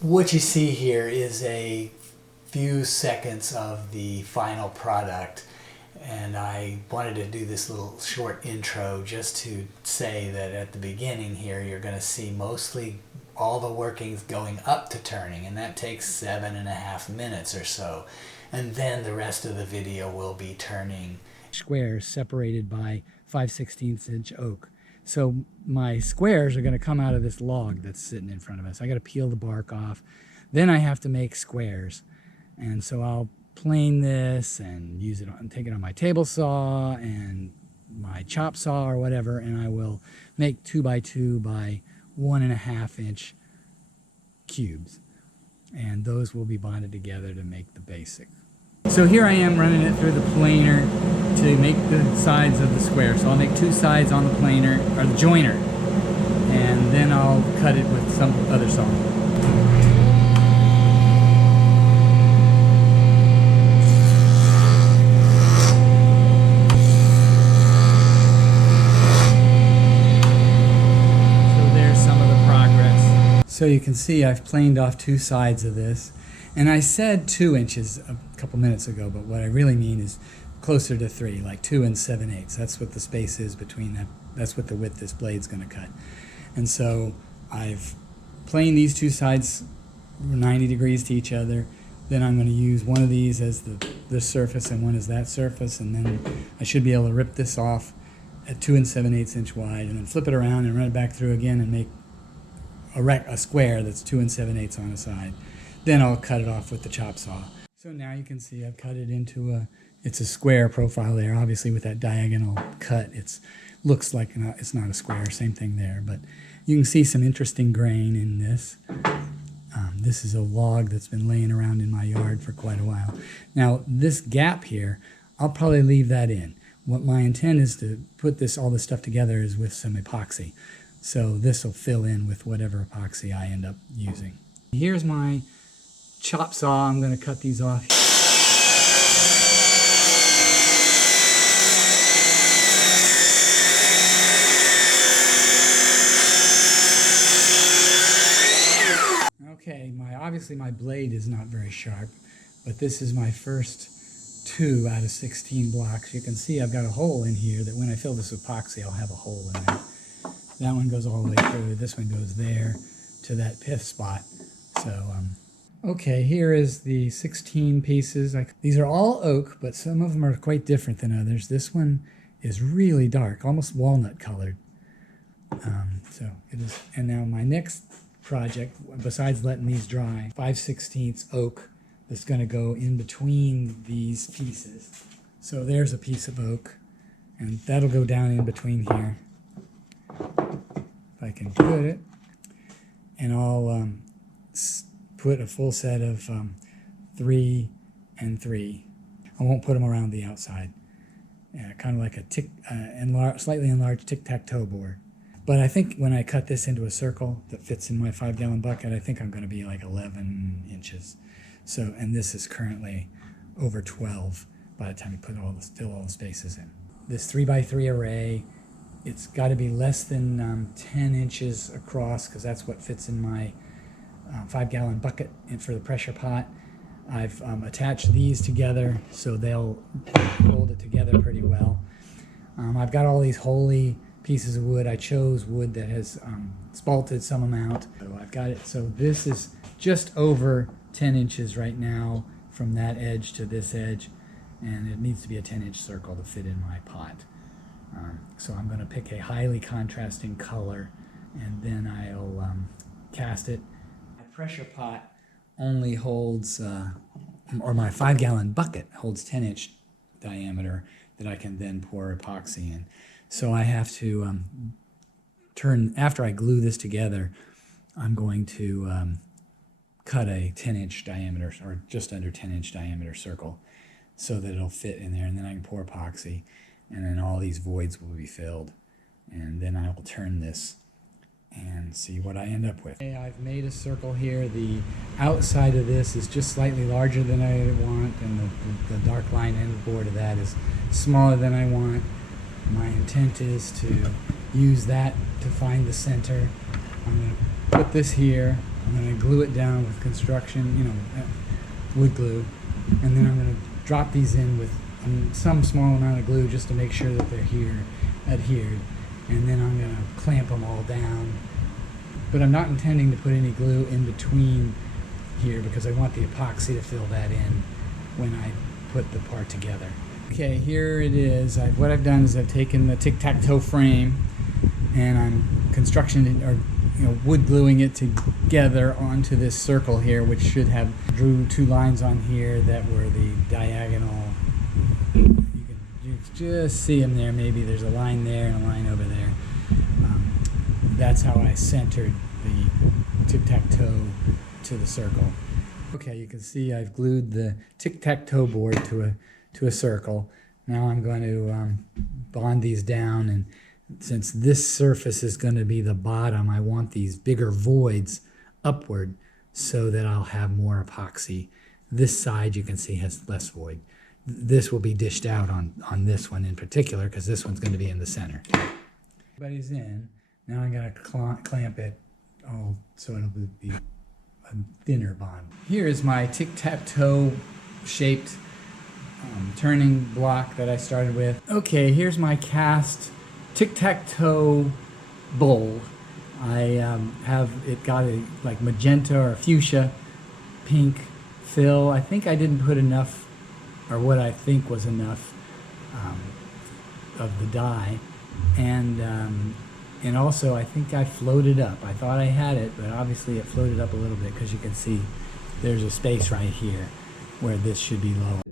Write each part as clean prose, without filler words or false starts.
What you see here is a few seconds of the final product, and I wanted to do this little short intro just to say that at the beginning here you're going to see mostly all the workings going up to turning, and that takes 7.5 minutes or so, and then the rest of the video will be turning squares separated by 5/16 inch oak. So my squares are going to come out of this log that's sitting in front of us. I got to peel the bark off. Then I have to make squares. And so I'll plane this and use it on, take it on my table saw and my chop saw or whatever, and I will make 2x2 by 1.5 inch cubes. And those will be bonded together to make the basic. So here I am running it through the planer to make the sides of the square. So I'll make 2 sides on the planer, or the joiner, and then I'll cut it with some other saw. So there's some of the progress. So you can see I've planed off 2 sides of this. And I said 2 inches a couple minutes ago, but what I really mean is closer to 3, like 2 7/8. That's what the space is between that. That's what the width this blade's going to cut. And so I've planed these 2 sides 90 degrees to each other. Then I'm going to use one of these as this surface and one as that surface, and then I should be able to rip this off at 2 7/8 inch wide, and then flip it around and run it back through again and make a square that's 2 7/8 on a side. Then I'll cut it off with the chop saw. So now you can see I've cut it into it's a square profile there. Obviously with that diagonal cut, it looks like it's not a square, same thing there. But you can see some interesting grain in this. This is a log that's been laying around in my yard for quite a while. Now this gap here, I'll probably leave that in. What my intent is to put all this stuff together is with some epoxy. So this will fill in with whatever epoxy I end up using. Here's my chop saw. I'm going to cut these off. Okay, obviously my blade is not very sharp, but this is my first 2 out of 16 blocks. You can see I've got a hole in here that when I fill this epoxy, I'll have a hole in there. That one goes all the way through. This one goes there to that pith spot. So, okay, here is the 16 pieces. These are all oak, but some of them are quite different than others. This one is really dark, almost walnut colored. So it is. And now my next project, besides letting these dry, 5/16 oak that's going to go in between these pieces. So there's a piece of oak, and that'll go down in between here. If I can put it, and I'll put a full set of 3 and 3. I won't put them around the outside. Kind of like a slightly enlarged tic-tac-toe board. But I think when I cut this into a circle that fits in my 5-gallon bucket, I think I'm going to be like 11 inches. So, and this is currently over 12 by the time you put fill all the spaces in. This 3x3 array, it's got to be less than 10 inches across, because that's what fits in my 5-gallon bucket and for the pressure pot. I've attached these together so they'll hold it together pretty well. I've got all these holy pieces of wood. I chose wood that has spalted some amount. So I've got it. So this is just over 10 inches right now from that edge to this edge, and it needs to be a 10-inch circle to fit in my pot. So I'm going to pick a highly contrasting color, and then I'll cast it. My pressure pot only holds, or my 5-gallon bucket holds 10-inch diameter that I can then pour epoxy in. So I have to after I glue this together, I'm going to cut a 10-inch diameter, or just under 10-inch diameter circle, so that it'll fit in there, and then I can pour epoxy, and then all these voids will be filled, and then I will turn this and see what I end up with. Okay, I've made a circle here. The outside of this is just slightly larger than I want, and the dark line end board of that is smaller than I want. My intent is to use that to find the center. I'm going to put this here. I'm going to glue it down with construction, wood glue, and then I'm going to drop these in with some small amount of glue just to make sure that they're adhered, and then I'm going to clamp them all down. But I'm not intending to put any glue in between here because I want the epoxy to fill that in when I put the part together. Okay, here it is. What I've done is I've taken the tic-tac-toe frame and I'm wood gluing it together onto this circle here, which should have drew two lines on here that were the diagonal. You can just see them there. Maybe there's a line there and a line over there. That's how I centered the tic-tac-toe to the circle. Okay, you can see I've glued the tic-tac-toe board to a circle. Now I'm going to bond these down, and since this surface is going to be the bottom, I want these bigger voids upward so that I'll have more epoxy. This side you can see has less void. This will be dished out on this one in particular because this one's going to be in the center. Everybody's in. Now I'm going to clamp it so it'll be a thinner bond. Here is my tic-tac-toe shaped turning block that I started with. Okay, here's my cast tic-tac-toe bowl. I have it got a like magenta or fuchsia pink fill. I think I didn't put enough, or what I think was enough of the dye, and also I think I floated up. I thought I had it, but obviously it floated up a little bit because you can see there's a space right here where this should be lower.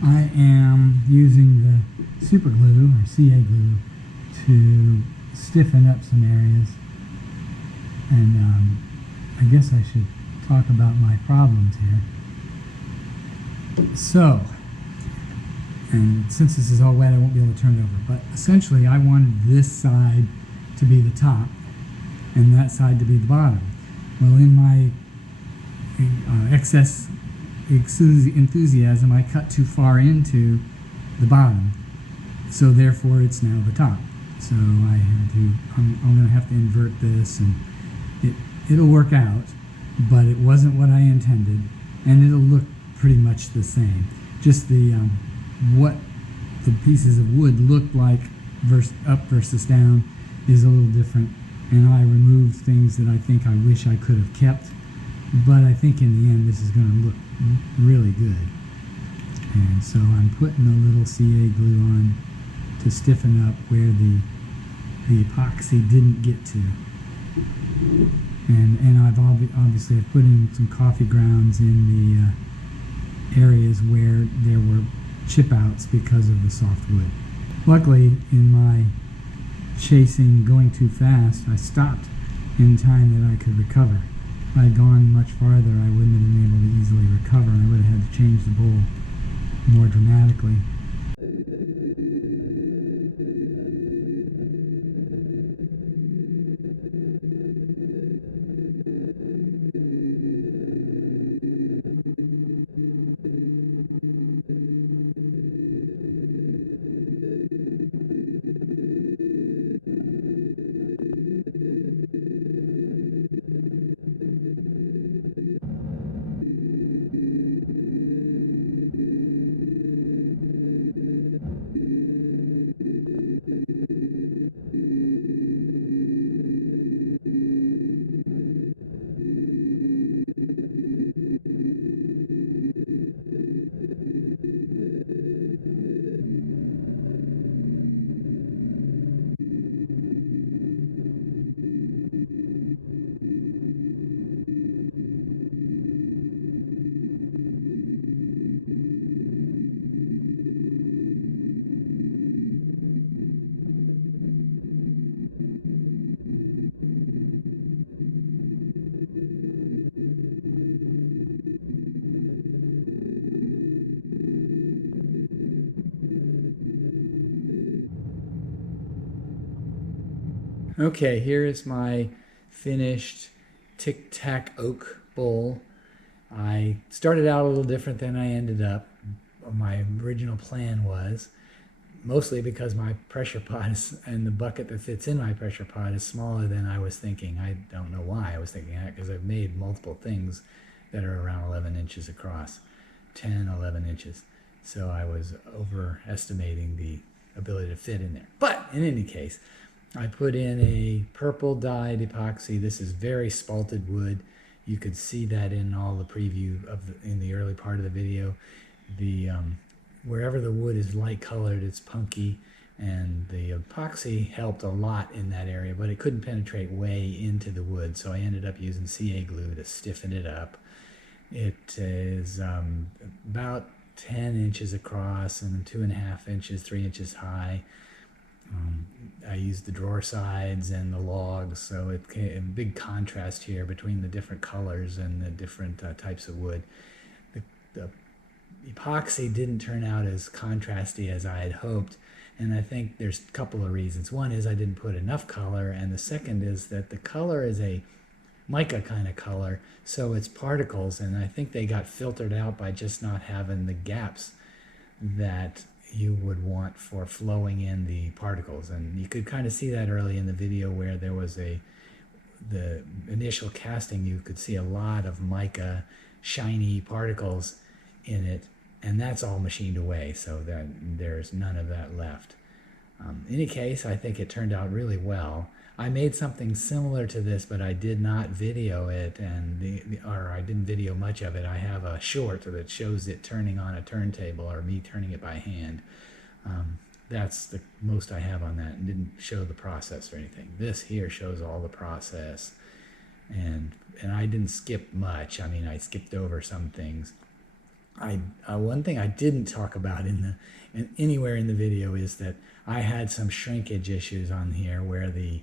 I am using the super glue or CA glue to stiffen up some areas, and I guess I should talk about my problems here. So, and since this is all wet, I won't be able to turn it over, but essentially I wanted this side to be the top and that side to be the bottom. Well, in my excess enthusiasm, I cut too far into the bottom, so therefore it's now the top. So I had to, I'm going to have to invert this, and it'll work out, but it wasn't what I intended, and it'll look pretty much the same. Just the what the pieces of wood looked like up versus down is a little different, and I removed things that I think I wish I could have kept, but I think in the end this is going to look really good. And so I'm putting a little CA glue on to stiffen up where the epoxy didn't get to. And I've obviously put in some coffee grounds in the areas where there were chip outs because of the soft wood. Luckily, in my chasing going too fast, I stopped in time that I could recover. If I had gone much farther, I wouldn't have been able to easily recover, and I would have had to change the bowl more dramatically. Okay, here is my finished Tic Tac Oak Bowl. I started out a little different than I ended up. My original plan was, mostly because my pressure pot and the bucket that fits in my pressure pot is smaller than I was thinking. I don't know why I was thinking that, because I've made multiple things that are around 11 inches across, 10, 11 inches. So I was overestimating the ability to fit in there. But in any case, I put in a purple dyed epoxy. This is very spalted wood. You could see that in all the preview in the early part of the video. Wherever the wood is light colored, it's punky, and the epoxy helped a lot in that area, but it couldn't penetrate way into the wood, so I ended up using CA glue to stiffen it up. It is about 10 inches across and 2.5 inches, 3 inches high. I used the drawer sides and the logs, so it a big contrast here between the different colors and the different types of wood. The epoxy didn't turn out as contrasty as I had hoped, and I think there's a couple of reasons. One is I didn't put enough color, and the second is that the color is a mica kind of color, so it's particles, and I think they got filtered out by just not having the gaps that you would want for flowing in the particles. And you could kind of see that early in the video where there was the initial casting. You could see a lot of mica shiny particles in it, and that's all machined away, so that there's none of that left. In any case, I think it turned out really well. I made something similar to this, but I did not video it, or I didn't video much of it. I have a short that shows it turning on a turntable, or me turning it by hand. That's the most I have on that, and didn't show the process or anything. This here shows all the process, and I didn't skip much. I mean, I skipped over some things. One thing I didn't talk about anywhere in the video is that I had some shrinkage issues on here where the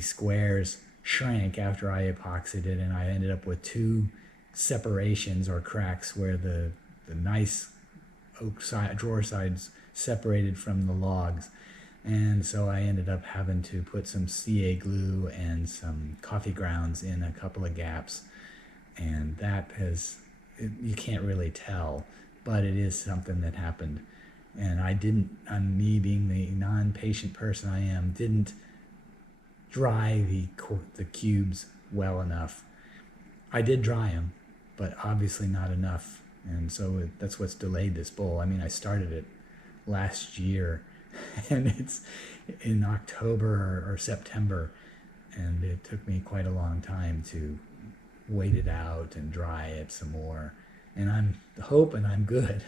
squares shrank after I epoxied it, and I ended up with 2 separations or cracks where the nice oak drawer sides separated from the logs. And so I ended up having to put some CA glue and some coffee grounds in a couple of gaps, and that you can't really tell, but it is something that happened. And I didn't, me being the non-patient person I am, didn't dry the cubes well enough. I did dry them, but obviously not enough. And so that's what's delayed this bowl. I mean, I started it last year and it's in October or September, and it took me quite a long time to wait it out and dry it some more. And I'm hoping I'm good.